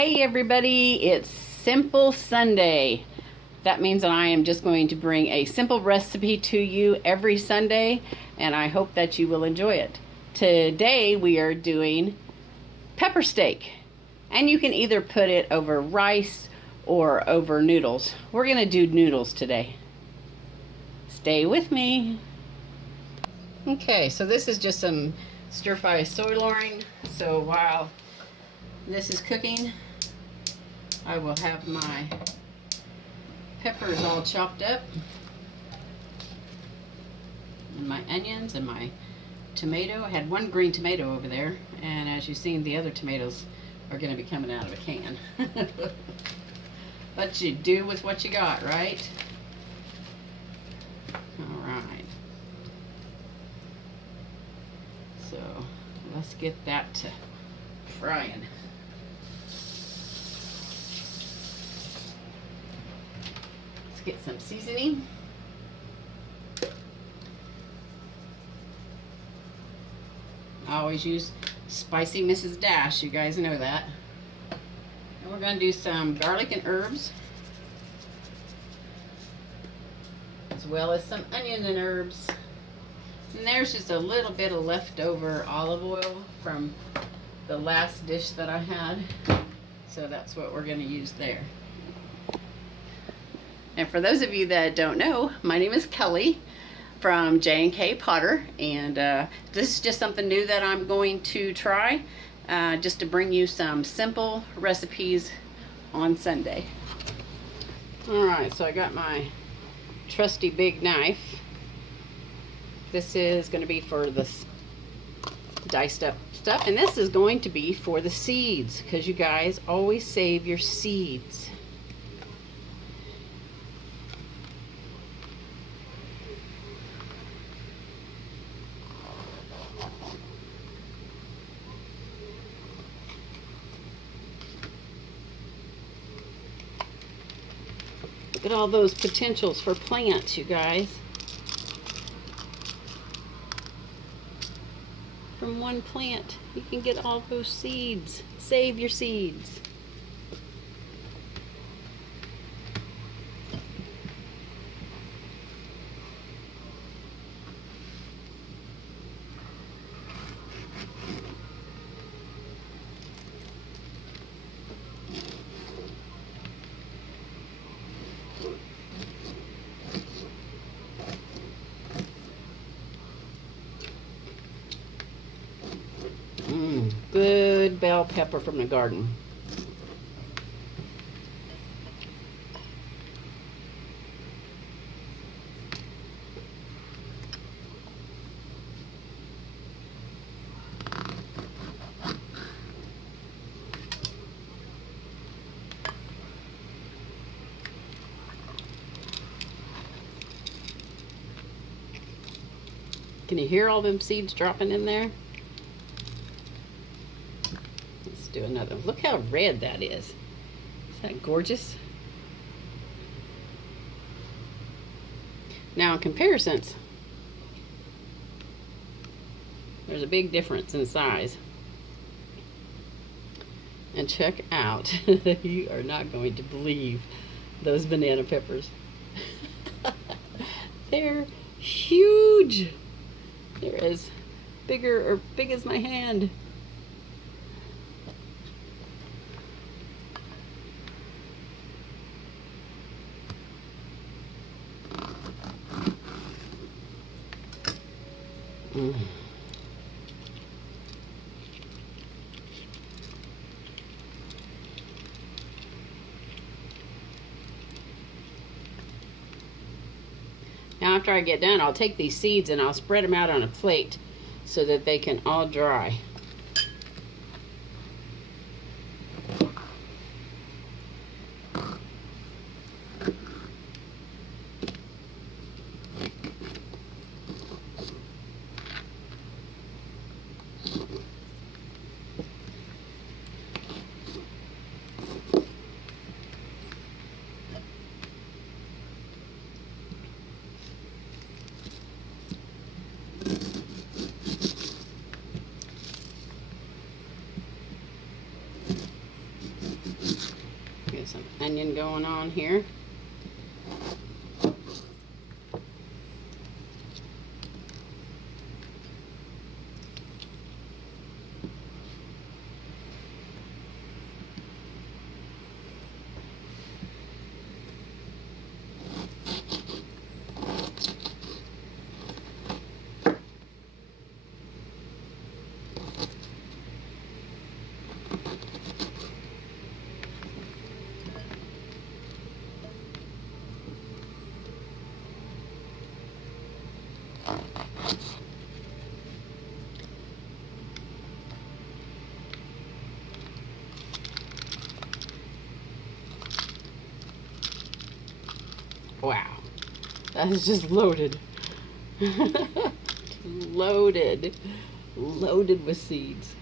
Hey everybody, it's Simple Sunday. That means that I am just going to bring a simple recipe to you every Sunday, and I hope that you will enjoy it. Today we are doing pepper steak, and you can either put it over rice or over noodles. We're going to do noodles today. Stay with me. Okay, so this is just some stir-fry soy loin. So while this is cooking, I will have my peppers all chopped up, and my onions and my tomato. I had one green tomato over there, and as you've seen, the other tomatoes are going to be coming out of a can. But you do with what you got, right? All right. So let's get that to frying. Let's get some seasoning. I always use Spicy Mrs. Dash, you guys know that. And we're going to do some garlic and herbs, as well as some onions and herbs. And there's just a little bit of leftover olive oil from the last dish that I had, so that's what we're going to use there. And for those of you that don't know, my name is Kelly from J&KPotter, and this is just something new that I'm going to try, just to bring you some simple recipes on Sunday. Alright, so I got my trusty big knife. This is going to be for the diced up stuff, and this is going to be for the seeds, because you guys always save your seeds. Look at all those potentials for plants, you guys. From one plant, you can get all those seeds. Save your seeds. Good bell pepper from the garden. Can you hear all them seeds dropping in there? Let's do another. Look how red that is. Is that gorgeous? Now, in comparisons, there's a big difference in size. And check out, you are not going to believe those banana peppers. They're huge. They're as big as my hand. Now after I get done, I'll take these seeds and I'll spread them out on a plate so that they can all dry. onion going on here. Wow, that is just loaded. Loaded with seeds.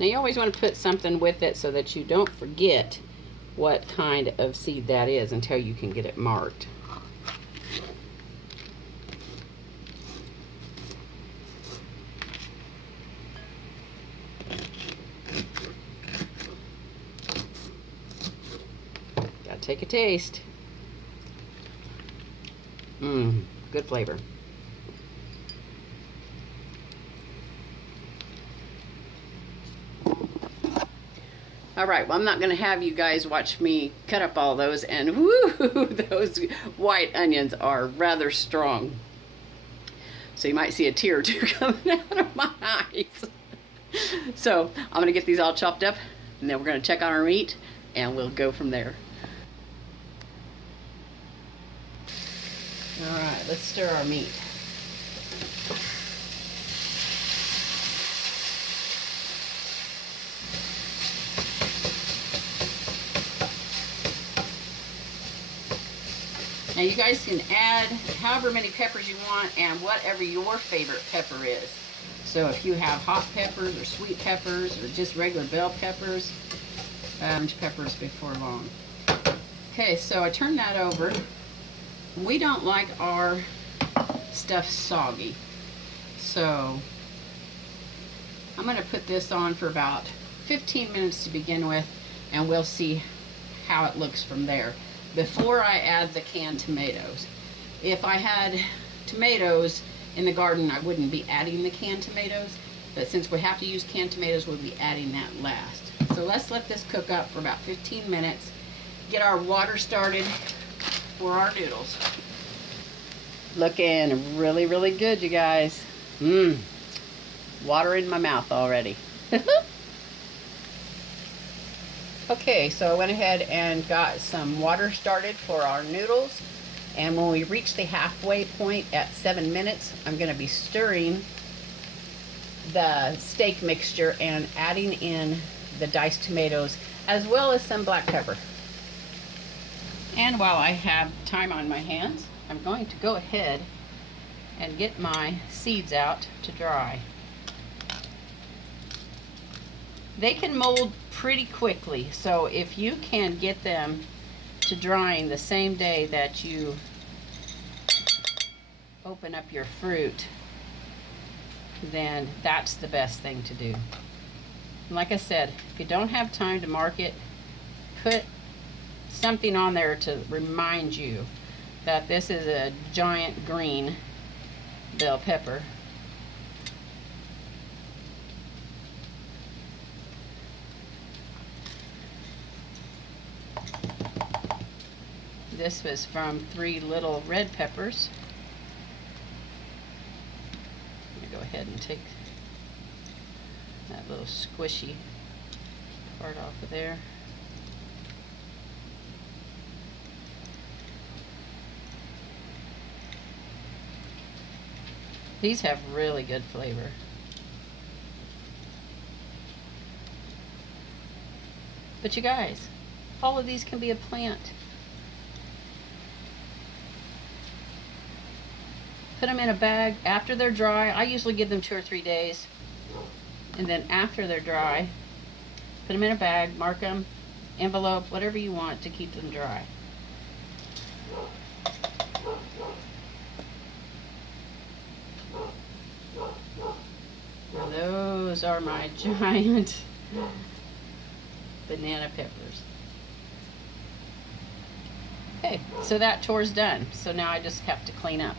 Now you always want to put something with it so that you don't forget what kind of seed that is until you can get it marked. Gotta take a taste. Good flavor. All right, well, I'm not going to have you guys watch me cut up all those, and whoo, those white onions are rather strong. So you might see a tear or two coming out of my eyes. So I'm going to get these all chopped up, and then we're going to check on our meat, and we'll go from there. All right, let's stir our meat. Now you guys can add however many peppers you want and whatever your favorite pepper is. So if you have hot peppers or sweet peppers or just regular bell peppers, orange peppers before long. Okay, so I turned that over. We don't like our stuff soggy. So I'm going to put this on for about 15 minutes to begin with, and we'll see how it looks from there before I add the canned tomatoes. If I had tomatoes in the garden, I wouldn't be adding the canned tomatoes, but since we have to use canned tomatoes, we'll be adding that last. So let's let this cook up for about 15 minutes, get our water started for our noodles. Looking really, really good, you guys. Water in my mouth already. Okay, so I went ahead and got some water started for our noodles. And when we reach the halfway point at 7 minutes, I'm going to be stirring the steak mixture and adding in the diced tomatoes as well as some black pepper. And while I have time on my hands, I'm going to go ahead and get my seeds out to dry. They can mold pretty quickly, so if you can get them to drying the same day that you open up your fruit, then that's the best thing to do. And like I said, if you don't have time to mark it, put something on there to remind you that this is a giant green bell pepper. This was from 3 little red peppers. I'm going to go ahead and take that little squishy part off of there. These have really good flavor. But you guys, all of these can be a plant. Put them in a bag after they're dry. I usually give them 2 or 3 days. And then after they're dry, put them in a bag, mark them, envelope, whatever you want to keep them dry. And those are my giant banana peppers. Okay, so that tour's done. So now I just have to clean up.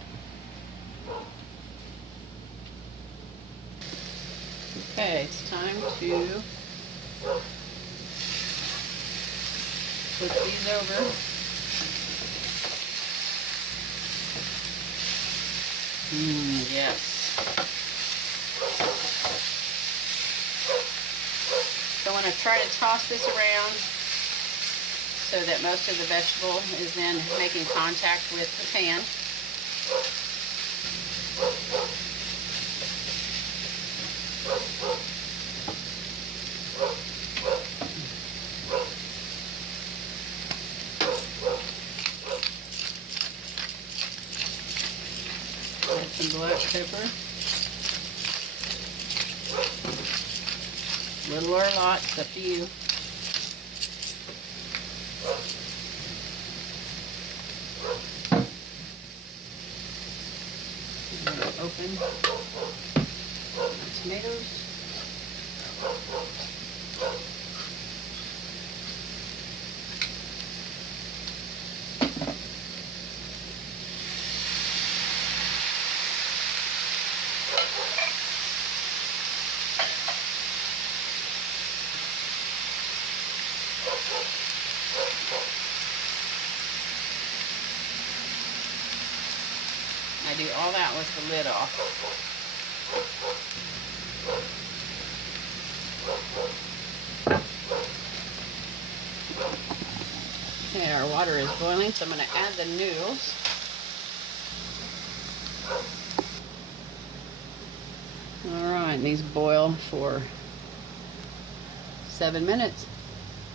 Okay, it's time to flip these over. Yes. So I want to try to toss this around so that most of the vegetable is then making contact with the pan. Add some black pepper. Little or a lot, it's up to you. I'm going to open my tomatoes. I do all that with the lid off. Okay, our water is boiling, so I'm going to add the noodles. Alright, these boil for 7 minutes,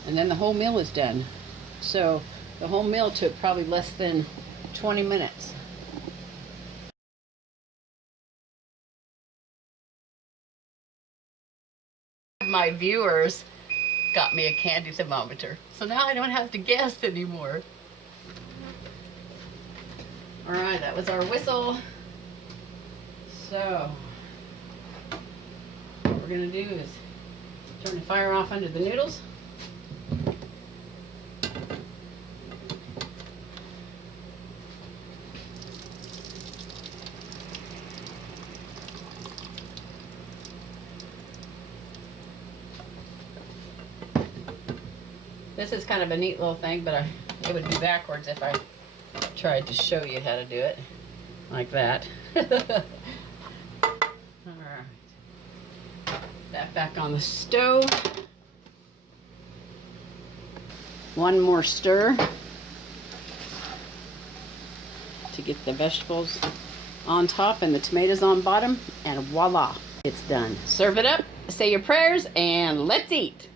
and then the whole meal is done. So the whole meal took probably less than 20 minutes. My viewers got me a candy thermometer, so now I don't have to guess anymore. All right, that was our whistle. So what we're gonna do is turn the fire off under the noodles. This is kind of a neat little thing, but it would be backwards if I tried to show you how to do it like that. Alright. That back on the stove. One more stir to get the vegetables on top and the tomatoes on bottom, and voila, it's done. Serve it up, say your prayers, and let's eat.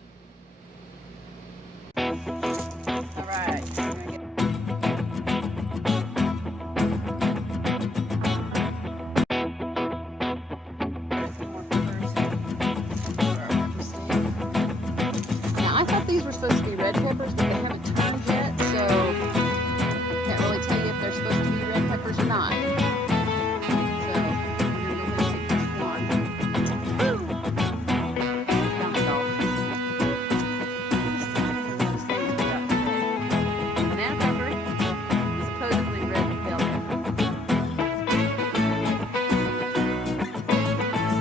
These were supposed to be red peppers, but they haven't turned yet, so can't really tell you if they're supposed to be red peppers or not. So we're going to go ahead and take this one. Woo! Down the dog. Banana pepper is supposedly red bell pepper.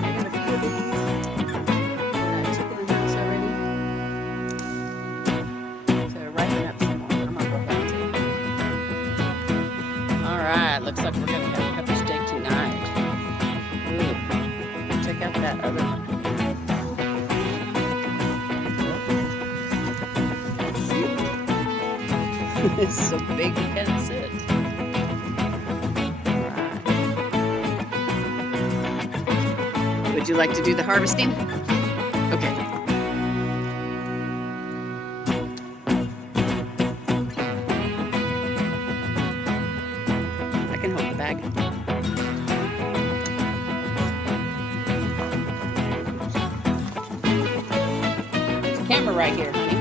Making a few of these. Got chicken in the house already. Looks like we're going to have pepper steak tonight. Ooh, check out that other one. It's so big you can't sit. Right. Would you like to do the harvesting? Okay. Bag. There's a camera right here, honey.